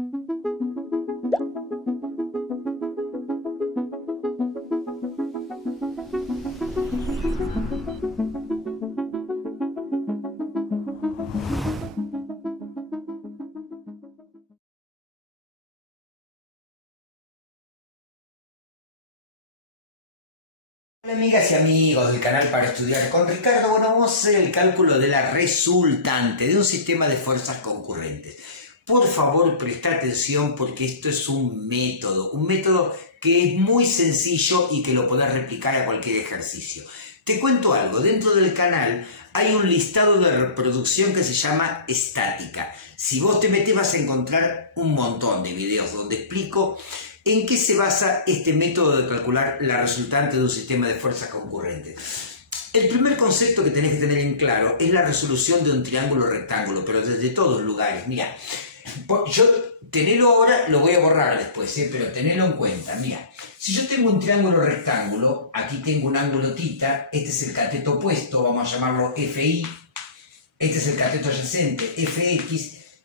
Hola amigas y amigos del canal Para Estudiar con Ricardo. Bueno, vamos a hacer el cálculo de la resultante de un sistema de fuerzas concurrentes. Por favor, presta atención porque esto es un método que es muy sencillo y que lo podés replicar a cualquier ejercicio. Te cuento algo, dentro del canal hay un listado de reproducción que se llama estática. Si vos te metés vas a encontrar un montón de videos donde explico ¿en qué se basa este método de calcular la resultante de un sistema de fuerzas concurrentes? El primer concepto que tenés que tener en claro es la resolución de un triángulo rectángulo, pero desde todos lugares. Mira, yo tenerlo ahora lo voy a borrar después, pero tenerlo en cuenta. Mira, si yo tengo un triángulo rectángulo, aquí tengo un ángulo θ, este es el cateto opuesto, vamos a llamarlo FI, este es el cateto adyacente, FX,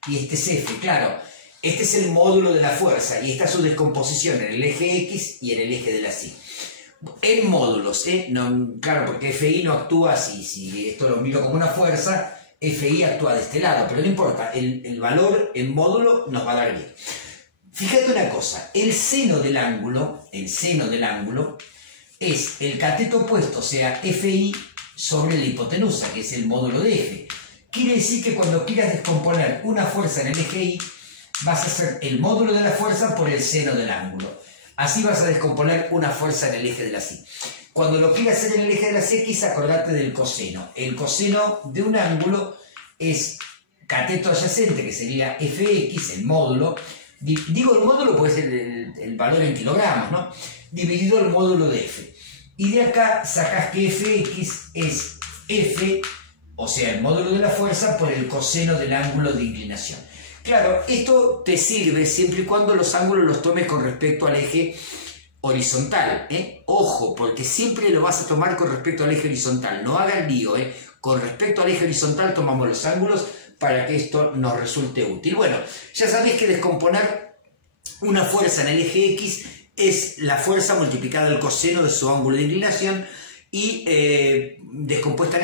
y este es F, claro. Este es el módulo de la fuerza y esta es su descomposición en el eje X y en el eje de la Y. En módulos, no, claro, porque FI no actúa así. Si esto lo miro como una fuerza, FI actúa de este lado, pero no importa, el valor en módulo nos va a dar bien. Fíjate una cosa, el seno del ángulo es el cateto opuesto, o sea, FI sobre la hipotenusa, que es el módulo de F. Quiere decir que cuando quieras descomponer una fuerza en el eje Y, vas a hacer el módulo de la fuerza por el seno del ángulo. Así vas a descomponer una fuerza en el eje de la Y. Cuando lo quieras hacer en el eje de la X, acordate del coseno. El coseno de un ángulo es cateto adyacente, que sería Fx, el módulo. Digo el módulo puede ser el valor en kilogramos, ¿no? Dividido el módulo de F. Y de acá sacás que Fx es F, o sea, el módulo de la fuerza por el coseno del ángulo de inclinación. Claro, esto te sirve siempre y cuando los ángulos los tomes con respecto al eje horizontal. Ojo, porque siempre lo vas a tomar con respecto al eje horizontal. No hagan lío. Con respecto al eje horizontal tomamos los ángulos para que esto nos resulte útil. Bueno, ya sabéis que descomponer una fuerza en el eje X es la fuerza multiplicada al coseno de su ángulo de inclinación y descompuesta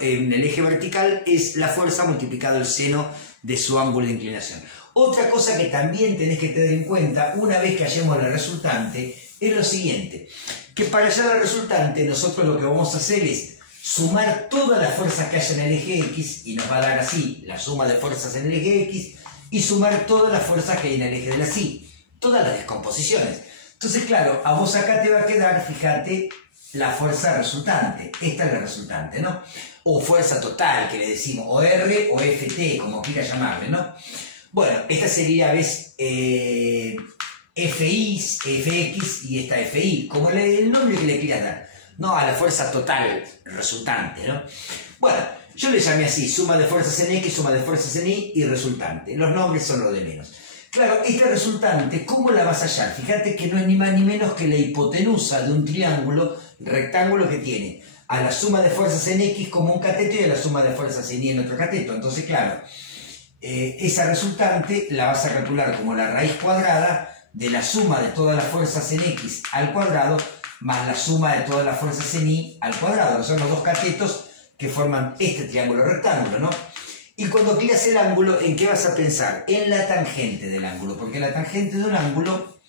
en el eje vertical es la fuerza multiplicada al seno de su ángulo de inclinación. Otra cosa que también tenés que tener en cuenta una vez que hallemos la resultante es lo siguiente, que para hallar la resultante nosotros lo que vamos a hacer es sumar todas las fuerzas que haya en el eje X y nos va a dar así la suma de fuerzas en el eje X y sumar todas las fuerzas que hay en el eje de la Y, todas las descomposiciones. Entonces claro, a vos acá te va a quedar, fíjate, la fuerza resultante. Esta es la resultante, ¿no? O fuerza total, que le decimos, o R o FT, como quieras llamarle, ¿no? Bueno, esta sería, ¿ves? FI, FX y esta FI, como el nombre que le quieras dar, ¿no? A la fuerza total resultante, ¿no? Bueno, yo le llamé así, suma de fuerzas en X, suma de fuerzas en Y y resultante. Los nombres son lo de menos. Claro, esta resultante, ¿cómo la vas a hallar? Fíjate que no es ni más ni menos que la hipotenusa de un triángulo rectángulo que tiene a la suma de fuerzas en X como un cateto y a la suma de fuerzas en Y en otro cateto. Entonces, claro, esa resultante la vas a calcular como la raíz cuadrada de la suma de todas las fuerzas en X al cuadrado más la suma de todas las fuerzas en Y al cuadrado, que son los dos catetos que forman este triángulo rectángulo, ¿no? Y cuando quieras el ángulo, ¿en qué vas a pensar? En la tangente del ángulo, porque la tangente de un ángulo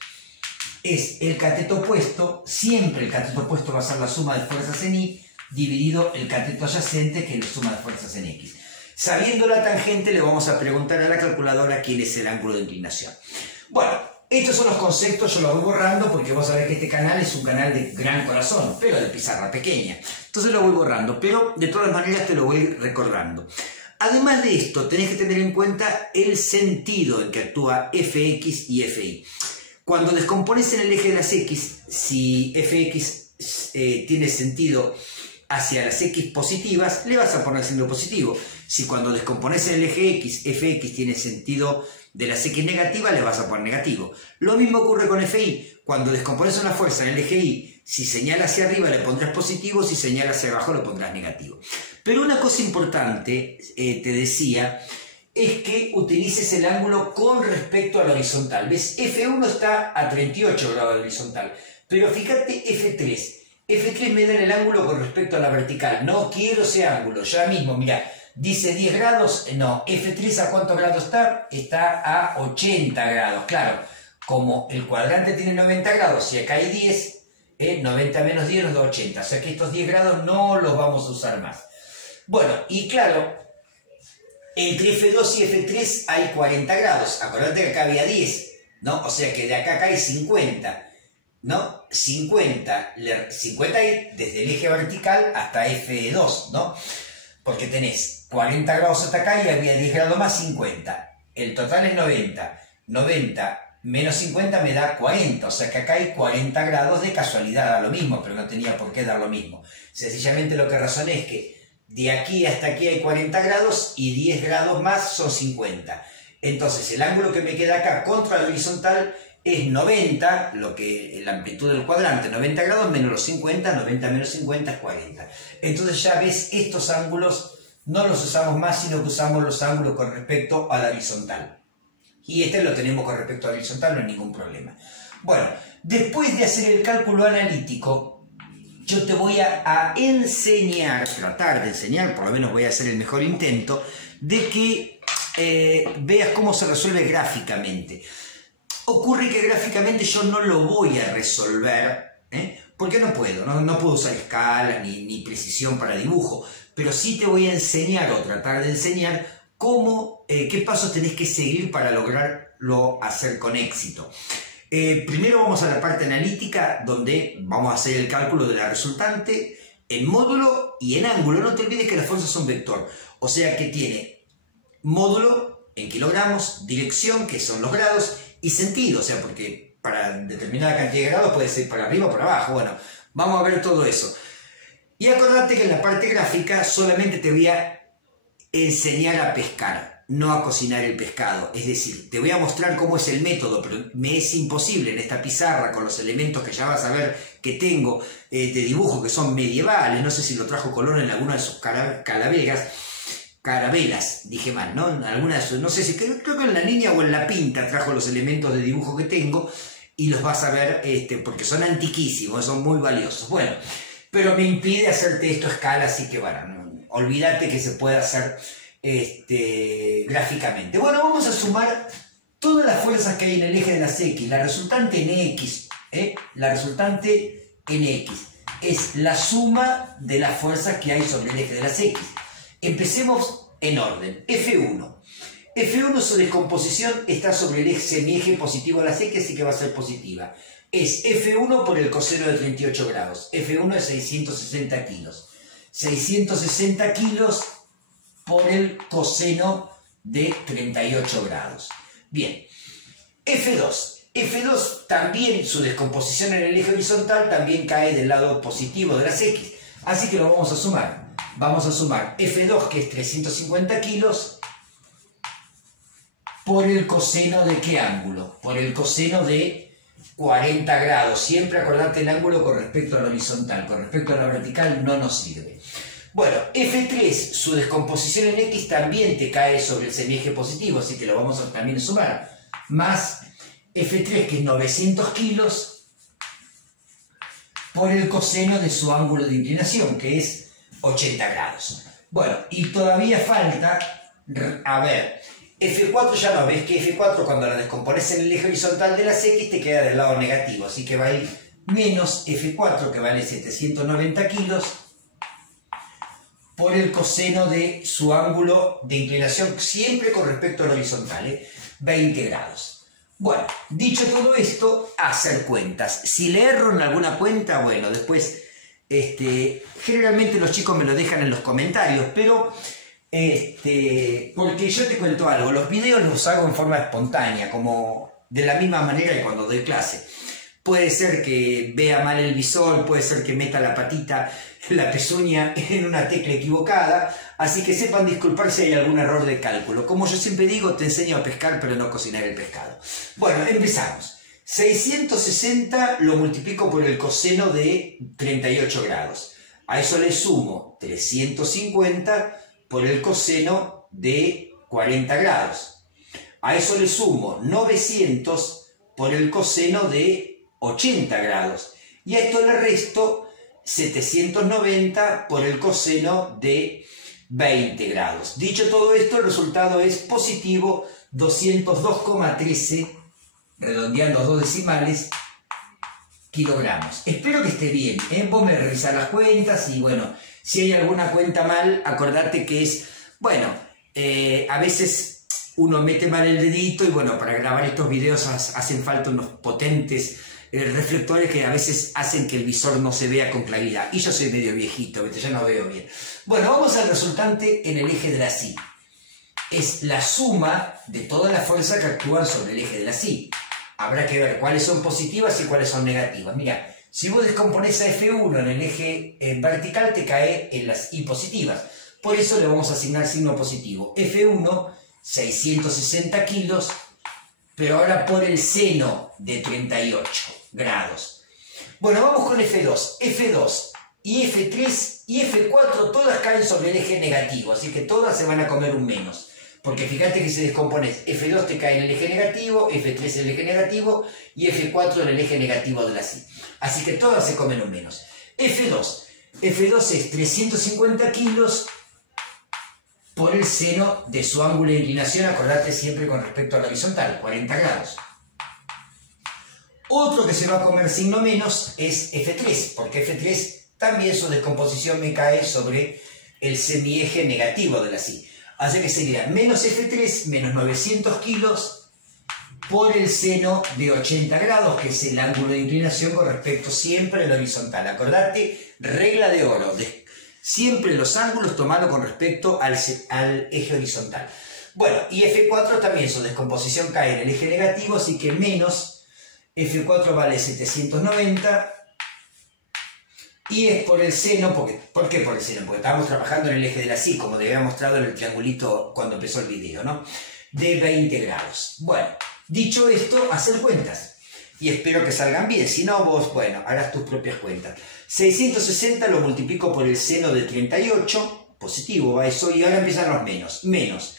es el cateto opuesto, siempre el cateto opuesto va a ser la suma de fuerzas en Y, dividido el cateto adyacente, que es la suma de fuerzas en X. Sabiendo la tangente, le vamos a preguntar a la calculadora quién es el ángulo de inclinación. Bueno, estos son los conceptos, yo los voy borrando porque vos sabés que este canal es un canal de gran corazón, pero de pizarra pequeña. Entonces lo voy borrando, pero de todas maneras te lo voy recordando. Además de esto, tenés que tener en cuenta el sentido en que actúa Fx y Fi. Cuando descompones en el eje de las X, si Fx tiene sentido hacia las X positivas, le vas a poner signo positivo. Si cuando descompones en el eje X, Fx tiene sentido de las X negativas, le vas a poner negativo. Lo mismo ocurre con Fi. Cuando descompones una fuerza en el eje Y, si señala hacia arriba le pondrás positivo, si señala hacia abajo le pondrás negativo. Pero una cosa importante, te decía, es que utilices el ángulo con respecto al horizontal. ¿Ves? F1 está a 38 grados de horizontal, pero fíjate F3. F3 me da el ángulo con respecto a la vertical. No quiero ese ángulo, ya mismo, mira, dice 10 grados, no, F3 ¿a cuántos grados está? Está a 80 grados, claro, como el cuadrante tiene 90 grados y acá hay 10, 90 menos 10 nos da 80, o sea que estos 10 grados no los vamos a usar más. Bueno, y claro, entre F2 y F3 hay 40 grados, acordate que acá había 10, ¿no? O sea que de acá hay 50. ¿No? 50 desde el eje vertical hasta F2, ¿no? Porque tenés 40 grados hasta acá y había 10 grados más, 50. El total es 90. 90 menos 50 me da 40, o sea que acá hay 40 grados, de casualidad da lo mismo, pero no tenía por qué dar lo mismo. Sencillamente lo que razoné es que de aquí hasta aquí hay 40 grados y 10 grados más son 50. Entonces el ángulo que me queda acá contra la horizontal es 90, la amplitud del cuadrante, 90 grados menos los 50, 90 menos 50 es 40. Entonces ya ves, estos ángulos no los usamos más, sino que usamos los ángulos con respecto a la horizontal. Y este lo tenemos con respecto a la horizontal, no hay ningún problema. Bueno, después de hacer el cálculo analítico, yo te voy a enseñar, tratar de enseñar, por lo menos voy a hacer el mejor intento, de que veas cómo se resuelve gráficamente. Ocurre que gráficamente yo no lo voy a resolver, porque no puedo, no puedo usar escala ni precisión para dibujo, pero sí te voy a enseñar o tratar de enseñar qué pasos tenés que seguir para lograrlo hacer con éxito. Primero vamos a la parte analítica, donde vamos a hacer el cálculo de la resultante en módulo y en ángulo. No te olvides que las fuerzas son vector, o sea que tiene módulo en kilogramos, dirección, que son los grados, y sentido, o sea, porque para determinada cantidad de grados puede ser para arriba o para abajo. Bueno, vamos a ver todo eso. Y acordate que en la parte gráfica solamente te voy a enseñar a pescar, no a cocinar el pescado. Es decir, te voy a mostrar cómo es el método, pero me es imposible en esta pizarra, con los elementos que ya vas a ver que tengo de dibujo, que son medievales. No sé si lo trajo Colón en alguna de sus carabelas, dije mal, ¿no? En alguna de sus, no sé si, creo que en la línea o en la pinta trajo los elementos de dibujo que tengo y los vas a ver, porque son antiquísimos, son muy valiosos. Bueno, pero me impide hacerte esto a escala, así que bueno, olvídate que se puede hacer gráficamente. Bueno, vamos a sumar todas las fuerzas que hay en el eje de las X, la resultante en X, la resultante en X es la suma de las fuerzas que hay sobre el eje de las X. Empecemos en orden. F1. F1, su descomposición está sobre el eje semieje positivo de las X, así que va a ser positiva. Es F1 por el coseno de 38 grados. F1 es 660 kilos. 660 kilos por el coseno de 38 grados. Bien. F2. F2 también, su descomposición en el eje horizontal también cae del lado positivo de las X. Así que lo vamos a sumar. Vamos a sumar F2, que es 350 kilos, por el coseno de ¿qué ángulo? Por el coseno de 40 grados. Siempre acordate el ángulo con respecto a la horizontal, con respecto a la vertical no nos sirve. Bueno, F3, su descomposición en X también te cae sobre el semieje positivo, así que lo vamos a también sumar. Más F3, que es 900 kilos, por el coseno de su ángulo de inclinación, que es 80 grados. Bueno, y todavía falta, a ver, F4 ya no, ves que F4 cuando la descompones en el eje horizontal de las X te queda del lado negativo, así que va a ir menos F4, que vale 790 kilos, por el coseno de su ángulo de inclinación, siempre con respecto al horizontal, 20 grados. Bueno, dicho todo esto, hacer cuentas. Si le erro en alguna cuenta, bueno, después... generalmente los chicos me lo dejan en los comentarios, pero porque yo te cuento algo, los videos los hago en forma espontánea, como de la misma manera que cuando doy clase. Puede ser que vea mal el visor, puede ser que meta la patita, la pezuña en una tecla equivocada, así que sepan disculpar si hay algún error de cálculo. Como yo siempre digo, te enseño a pescar, pero no cocinar el pescado. Bueno, empezamos. 660 lo multiplico por el coseno de 38 grados. A eso le sumo 350 por el coseno de 40 grados. A eso le sumo 900 por el coseno de 80 grados. Y a esto le resto 790 por el coseno de 20 grados. Dicho todo esto, el resultado es positivo 202,13, redondeando 2 decimales, kilogramos. Espero que esté bien, ¿eh? Vos me revisás las cuentas y bueno, si hay alguna cuenta mal, acordate que es, bueno, a veces uno mete mal el dedito y bueno, para grabar estos videos hacen falta unos potentes reflectores que a veces hacen que el visor no se vea con claridad. Y yo soy medio viejito, ya no veo bien. Bueno, vamos al resultante en el eje de la Y. Es la suma de todas las fuerzas que actúan sobre el eje de la Y. Habrá que ver cuáles son positivas y cuáles son negativas. Mira, si vos descomponés a F1 en el eje vertical, te cae en las Y positivas. Por eso le vamos a asignar signo positivo. F1, 660 kilos, pero ahora por el seno de 38 grados. Bueno, vamos con F2. F2 y F3 y F4 todas caen sobre el eje negativo, así que todas se van a comer un menos. Porque fíjate que si descompones, F2 te cae en el eje negativo, F3 en el eje negativo y F4 en el eje negativo de la Y. Así que todas se comen un menos. F2. F2 es 350 kilos por el seno de su ángulo de inclinación, acordate siempre con respecto a la horizontal, 40 grados. Otro que se va a comer signo menos es F3, porque F3 también su descomposición me cae sobre el semieje negativo de la Y. Así que sería menos F3 menos 900 kilos por el seno de 80 grados, que es el ángulo de inclinación con respecto siempre a la horizontal. Acordate, regla de oro, siempre los ángulos tomados con respecto al eje horizontal. Bueno, y F4 también su descomposición cae en el eje negativo, así que menos F4 vale 790. Y es por el seno, ¿por qué por el seno? Porque estábamos trabajando en el eje de la Y, como te había mostrado en el triangulito cuando empezó el video, ¿no? De 20 grados. Bueno, dicho esto, hacer cuentas. Y espero que salgan bien, si no vos, bueno, harás tus propias cuentas. 660 lo multiplico por el seno de 38, positivo va eso, y ahora empiezan los menos. Menos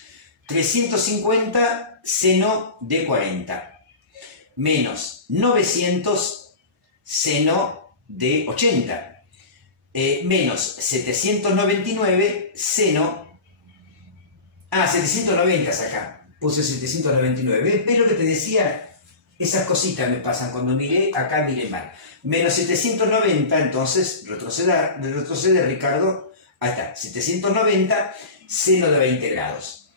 350 seno de 40, menos 900 seno de 80. Menos 799 seno... 790 es acá. Puse 799. ¿Ves lo que te decía? Esas cositas me pasan. Cuando miré, acá miré mal. Menos 790, entonces, retrocede Ricardo. Ahí está, 790 seno de 20 grados.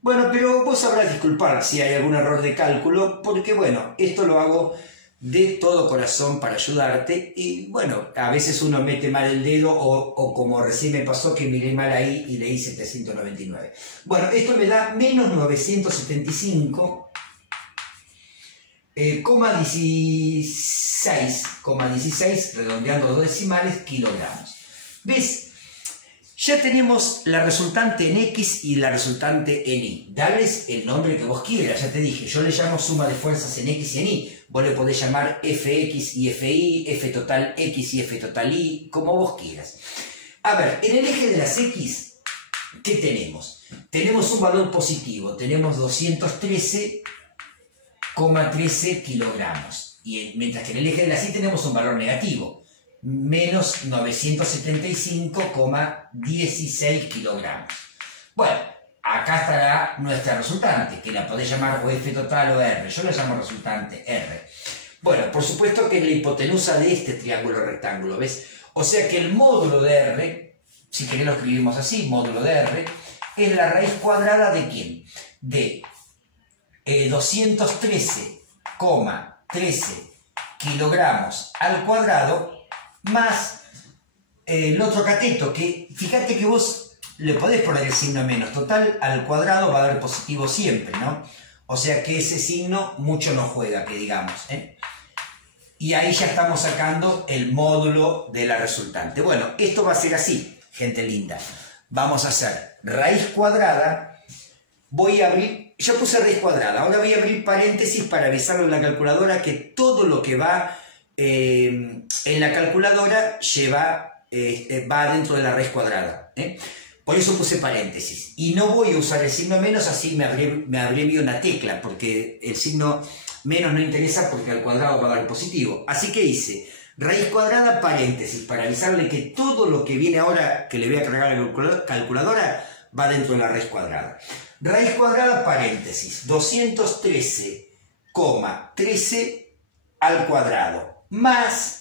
Bueno, pero vos sabrás disculpar si hay algún error de cálculo, porque bueno, esto lo hago de todo corazón para ayudarte y bueno, a veces uno mete mal el dedo o como recién me pasó que miré mal ahí y leí 799. Bueno, esto me da menos 975, 16, redondeando 2 decimales, kilogramos. ¿Ves? Ya tenemos la resultante en X y la resultante en Y. Darles el nombre que vos quieras, ya te dije, yo le llamo suma de fuerzas en X y en Y. Vos le podés llamar Fx y Fi, F total X y F total Y, como vos quieras. A ver, en el eje de las X, ¿qué tenemos? Tenemos un valor positivo, tenemos 213,13 kilogramos. Y mientras que en el eje de las Y tenemos un valor negativo, menos 975,16 kilogramos. Bueno, acá estará nuestra resultante, que la podés llamar o F total o R. Yo la llamo resultante R. Bueno, por supuesto que es la hipotenusa de este triángulo rectángulo, ¿ves? O sea que el módulo de R, si querés lo escribimos así, módulo de R, es la raíz cuadrada de ¿quién? De 213,13 kilogramos al cuadrado más el otro cateto, que fíjate que vos le podés poner el signo menos, total al cuadrado va a dar positivo siempre, ¿no? O sea que ese signo mucho no juega, que digamos, ¿eh? Y ahí ya estamos sacando el módulo de la resultante. Bueno, esto va a ser así, gente linda. Vamos a hacer raíz cuadrada, voy a abrir, yo puse raíz cuadrada, ahora voy a abrir paréntesis para avisarle en la calculadora que todo lo que va en la calculadora va dentro de la raíz cuadrada, ¿eh? Por eso puse paréntesis. Y no voy a usar el signo menos, así me abrevio una tecla, porque el signo menos no interesa porque al cuadrado va a dar positivo. Así que hice raíz cuadrada, paréntesis, para avisarle que todo lo que viene ahora, que le voy a cargar a la calculadora, va dentro de la raíz cuadrada. Raíz cuadrada, paréntesis, 213,13 al cuadrado, más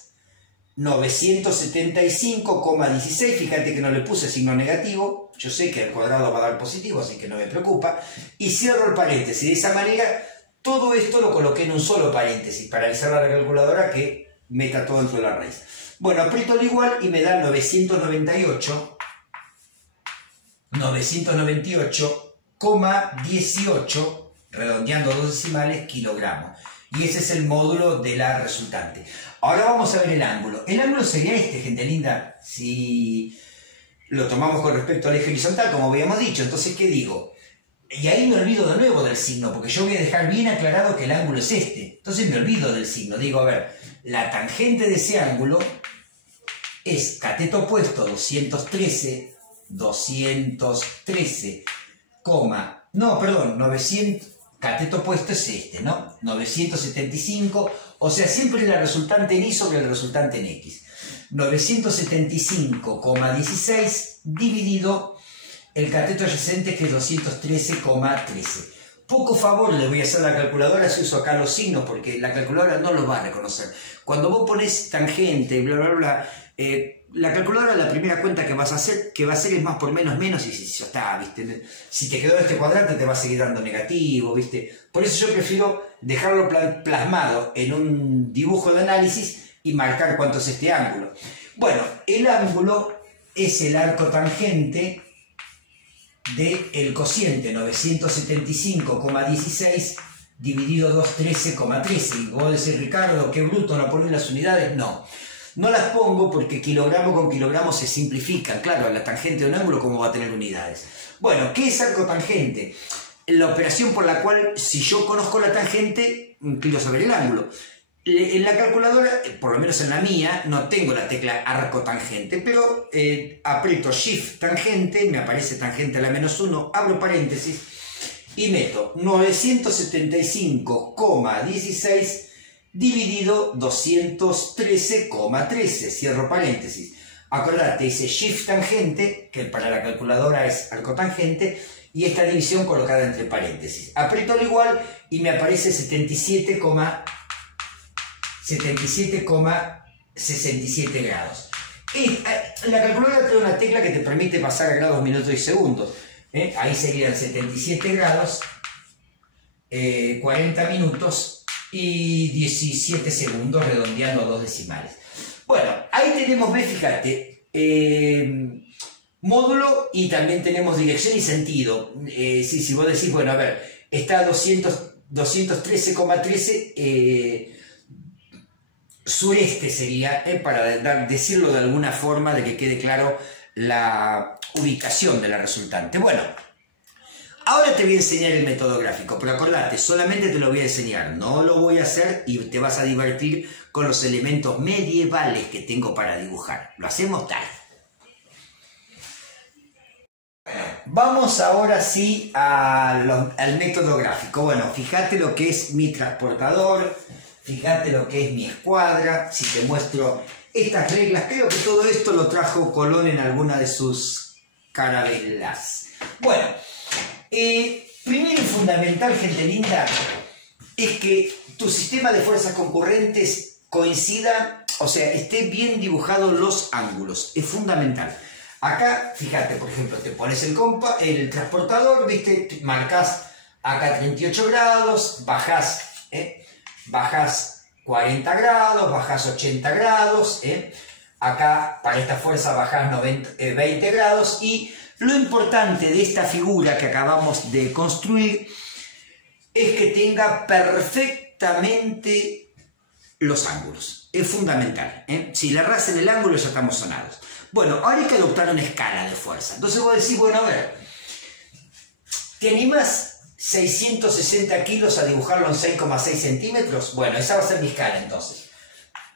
975,16, fíjate que no le puse signo negativo, yo sé que al cuadrado va a dar positivo, así que no me preocupa, y cierro el paréntesis. De esa manera, todo esto lo coloqué en un solo paréntesis, para avisar a la calculadora que meta todo dentro de la raíz. Bueno, aprieto el igual y me da 998,18, redondeando dos decimales, kilogramos. Y ese es el módulo de la resultante. Ahora vamos a ver el ángulo. El ángulo sería este, gente linda, si lo tomamos con respecto al eje horizontal, como habíamos dicho. Entonces, ¿qué digo? Y ahí me olvido de nuevo del signo, porque yo voy a dejar bien aclarado que el ángulo es este. Entonces me olvido del signo. Digo, a ver, la tangente de ese ángulo es cateto opuesto 900, cateto opuesto es este, ¿no? 975, o sea, siempre la resultante en Y sobre la resultante en X. 975,16 dividido el cateto adyacente, que es 213,13. Poco favor le voy a hacer a la calculadora si uso acá los signos, porque la calculadora no los va a reconocer. Cuando vos pones tangente, bla, bla, bla, la calculadora, la primera cuenta que va a hacer es más por menos, menos, y ya está, ¿viste? Si te quedó este cuadrante te va a seguir dando negativo, ¿viste? Por eso yo prefiero dejarlo plasmado en un dibujo de análisis y marcar cuánto es este ángulo. Bueno, el ángulo es el arco tangente del cociente 975,16 dividido 213,13. Y vos decís, Ricardo, qué bruto, no pones las unidades. No las pongo porque kilogramo con kilogramo se simplifica. Claro, la tangente de un ángulo, ¿cómo va a tener unidades? Bueno, ¿qué es arco tangente? La operación por la cual, si yo conozco la tangente, quiero saber el ángulo. En la calculadora, por lo menos en la mía, no tengo la tecla arco tangente, pero aprieto Shift tangente, me aparece tangente a la -1, abro paréntesis y meto 975,16 dividido 213,13, cierro paréntesis. Acordate, dice Shift tangente, que para la calculadora es arco tangente, y esta división colocada entre paréntesis. Aprieto el igual y me aparece 77,67 grados. La calculadora tiene una tecla que te permite pasar a grados, minutos y segundos. Ahí serían 77 grados, 40 minutos y 17 segundos, redondeando dos decimales. Bueno, ahí tenemos, fíjate, módulo, y también tenemos dirección y sentido. Si vos decís, bueno, a ver, está 213,13, sureste sería, para decirlo de alguna forma, de que quede claro la ubicación de la resultante. Bueno, ahora te voy a enseñar el método gráfico, pero acordate, solamente te lo voy a enseñar, no lo voy a hacer y te vas a divertir con los elementos medievales que tengo para dibujar. Lo hacemos tarde. Vamos ahora sí al método gráfico. Bueno, fíjate lo que es mi transportador, fíjate lo que es mi escuadra. Si te muestro estas reglas, creo que todo esto lo trajo Colón en alguna de sus carabelas. Bueno, primero y fundamental, gente linda, es que tu sistema de fuerzas concurrentes coincida, o sea, esté bien dibujados los ángulos. Es fundamental. Acá, fíjate, por ejemplo, te pones el transportador, ¿viste? Marcas acá 38 grados, bajás 40 grados, bajás 80 grados, acá para esta fuerza bajás 20 grados, y lo importante de esta figura que acabamos de construir es que tenga perfectamente los ángulos. Es fundamental. Si le erras en el ángulo ya estamos sonados. Bueno, ahora hay que adoptar una escala de fuerza. Entonces vos decís, bueno, a ver, ¿te animás 660 kilos a dibujarlo en 6,6 centímetros? Bueno, esa va a ser mi escala entonces.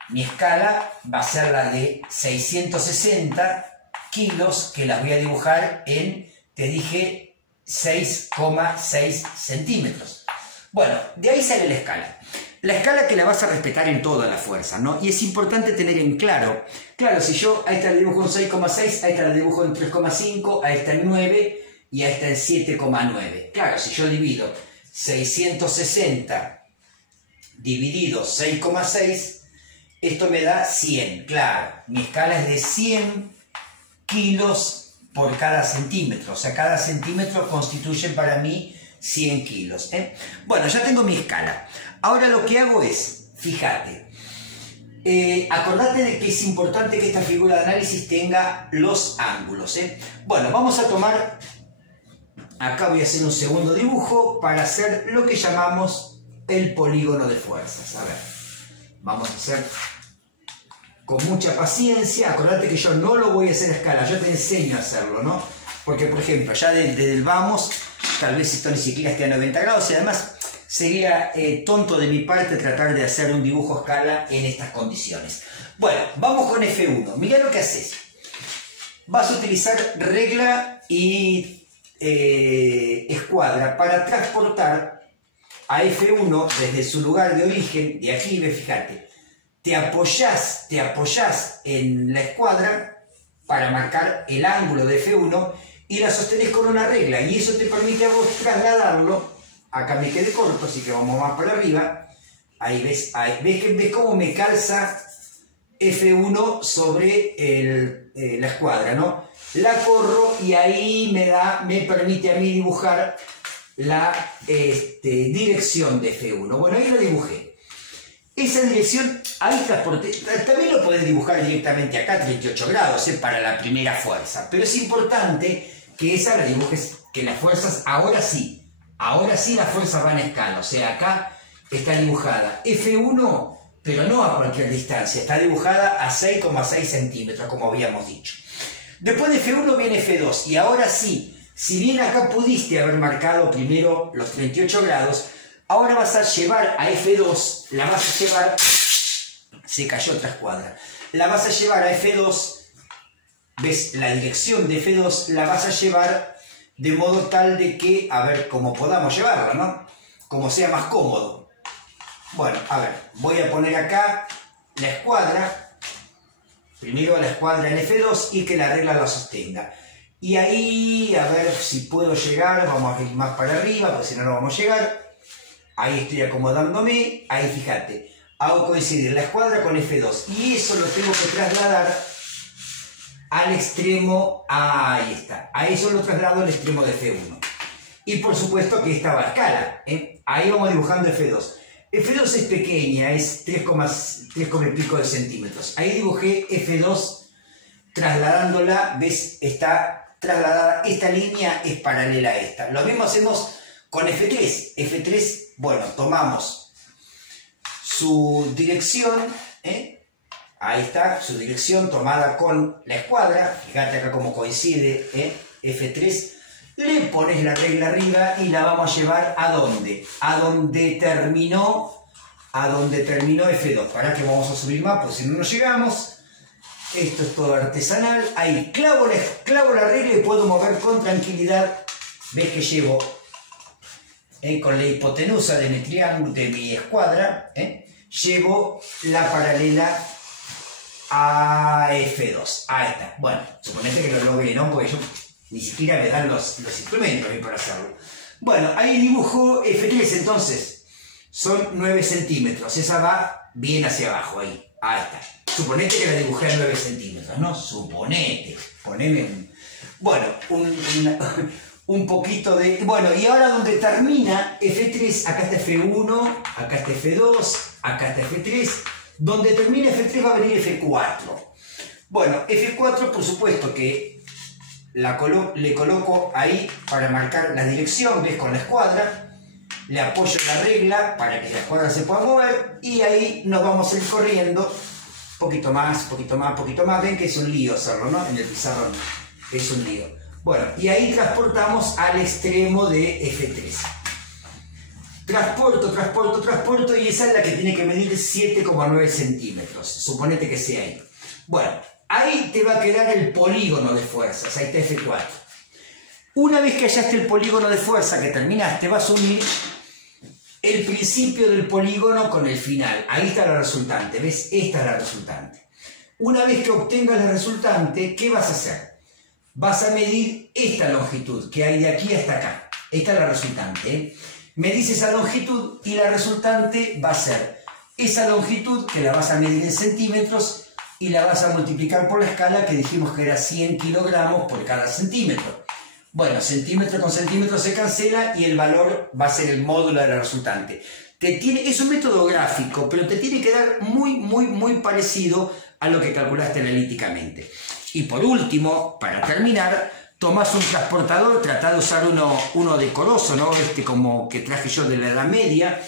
Mi escala va a ser la de 660 kilos que las voy a dibujar en, te dije, 6,6 centímetros. Bueno, de ahí sale la escala. La escala que la vas a respetar en toda la fuerza, ¿no? Y es importante tener en claro, si yo a esta la dibujo en 6,6, a esta la dibujo en 3,5, a esta en 9 y a esta en 7,9. Claro, si yo divido 660 dividido 6,6, esto me da 100. Claro, mi escala es de 100 kilos por cada centímetro. O sea, cada centímetro constituye para mí 100 kilos. Bueno, ya tengo mi escala. Ahora lo que hago es, fíjate, acordate de que es importante que esta figura de análisis tenga los ángulos. Bueno, vamos a tomar, acá voy a hacer un segundo dibujo para hacer lo que llamamos el polígono de fuerzas. A ver, vamos a hacer con mucha paciencia. Acordate que yo no lo voy a hacer a escala, yo te enseño a hacerlo, ¿no? Porque, por ejemplo, ya desde el vamos, tal vez esto ni siquiera esté a 90 grados y además sería tonto de mi parte tratar de hacer un dibujo a escala en estas condiciones. Bueno, vamos con F1. Mirá lo que haces. Vas a utilizar regla y escuadra para transportar a F1 desde su lugar de origen, de aquí, ve, fíjate, te apoyás en la escuadra para marcar el ángulo de F1 y la sostenés con una regla y eso te permite a vos trasladarlo. Acá me quedé corto, así que vamos más para arriba. Ahí ves cómo me calza F1 sobre la escuadra, ¿no? La corro y ahí me permite a mí dibujar la dirección de F1. Bueno, ahí lo dibujé. Esa dirección, ahí transporté. También lo podés dibujar directamente acá, 38 grados, para la primera fuerza. Pero es importante que esa la dibujes, que las fuerzas, ahora sí las fuerzas van a escala. O sea, acá está dibujada F1, pero no a cualquier distancia. Está dibujada a 6,6 centímetros, como habíamos dicho. Después de F1 viene F2. Y ahora sí, si bien acá pudiste haber marcado primero los 38 grados, ahora vas a llevar a F2, la vas a llevar, se cayó otra escuadra, la vas a llevar a F2, ves la dirección de F2, la vas a llevar de modo tal de que, a ver, como podamos llevarla, ¿no? Como sea más cómodo. Bueno, a ver, voy a poner acá la escuadra, primero la escuadra en F2 y que la regla la sostenga. Y ahí, a ver si puedo llegar, vamos a ir más para arriba, porque si no, no vamos a llegar. Ahí estoy acomodándome, ahí fíjate, hago coincidir la escuadra con F2 y eso lo tengo que trasladar al extremo, ahí está, a eso lo traslado al extremo de F1. Y por supuesto que esta va a escala, ahí vamos dibujando F2. F2 es pequeña, es 3, y pico de centímetros. Ahí dibujé F2 trasladándola, ves, está trasladada, esta línea es paralela a esta. Lo mismo hacemos con F3. F3, bueno, tomamos su dirección, ahí está, su dirección tomada con la escuadra, fíjate acá cómo coincide, F3, le pones la regla arriba y la vamos a llevar ¿a dónde? A donde terminó F2. Para que vamos a subir más, porque si no nos llegamos. Esto es todo artesanal. Ahí clavo la regla y puedo mover con tranquilidad. Ves que llevo con la hipotenusa de mi triángulo, de mi escuadra, llevo la paralela a F2. Ahí está. Bueno, suponete que lo logré, ¿no? Porque yo ni siquiera me dan los instrumentos para hacerlo. Bueno, ahí dibujo F3, entonces. Son 9 centímetros. Esa va bien hacia abajo, ahí. Ahí está. Suponete que la dibujé a 9 centímetros, ¿no? Suponete. Poneme un... Bueno, un poquito de... Bueno, y ahora donde termina F3, acá está F1, acá está F2, acá está F3. Donde termina F3 va a venir F4. Bueno, F4 por supuesto que le coloco ahí para marcar la dirección, ves, con la escuadra. Le apoyo la regla para que la escuadra se pueda mover y ahí nos vamos a ir corriendo. Poquito más. Ven que es un lío hacerlo, ¿no? En el pizarrón es un lío. Bueno, y ahí transportamos al extremo de F3. Transporto y esa es la que tiene que medir 7,9 centímetros. Suponete que sea ahí. Bueno, a Ahí te va a quedar el polígono de fuerzas, ahí está F4. Una vez que hallaste el polígono de fuerza que terminaste, vas a unir el principio del polígono con el final. Ahí está la resultante, ¿ves? Esta es la resultante. Una vez que obtengas la resultante, ¿qué vas a hacer? Vas a medir esta longitud que hay de aquí hasta acá. Esta es la resultante, ¿eh? Medís esa longitud y la resultante va a ser esa longitud que la vas a medir en centímetros y la vas a multiplicar por la escala que dijimos que era 100 kilogramos por cada centímetro. Bueno, centímetro con centímetro se cancela y el valor va a ser el módulo de la resultante. Es un método gráfico, pero te tiene que dar muy parecido a lo que calculaste analíticamente. Y por último, para terminar, tomás un transportador, tratá de usar uno decoroso, ¿no? Como que traje yo de la Edad Media,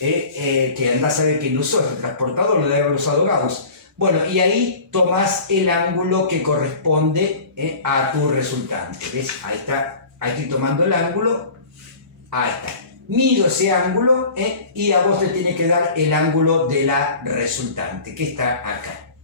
que andás a ver quién usó el transportador, lo debe haber usado Gauss. Bueno, y ahí tomás el ángulo que corresponde a tu resultante. ¿Ves? Ahí está, ahí estoy tomando el ángulo, ahí está. Mido ese ángulo y a vos te tiene que dar el ángulo de la resultante, que está acá.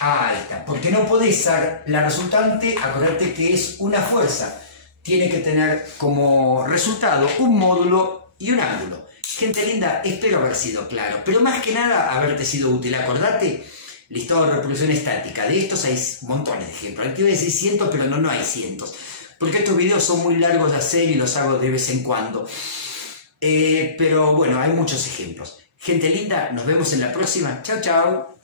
Ahí está, porque no podés dar la resultante, acordate que es una fuerza. Tiene que tener como resultado un módulo y un ángulo. Gente linda, espero haber sido claro, pero más que nada haberte sido útil. Acordate, listado de reproducción estática. De estos hay montones de ejemplos. Aquí voy a decir cientos, pero no hay cientos. Porque estos videos son muy largos de hacer y los hago de vez en cuando. Pero bueno, hay muchos ejemplos. Gente linda, nos vemos en la próxima. Chao, chao.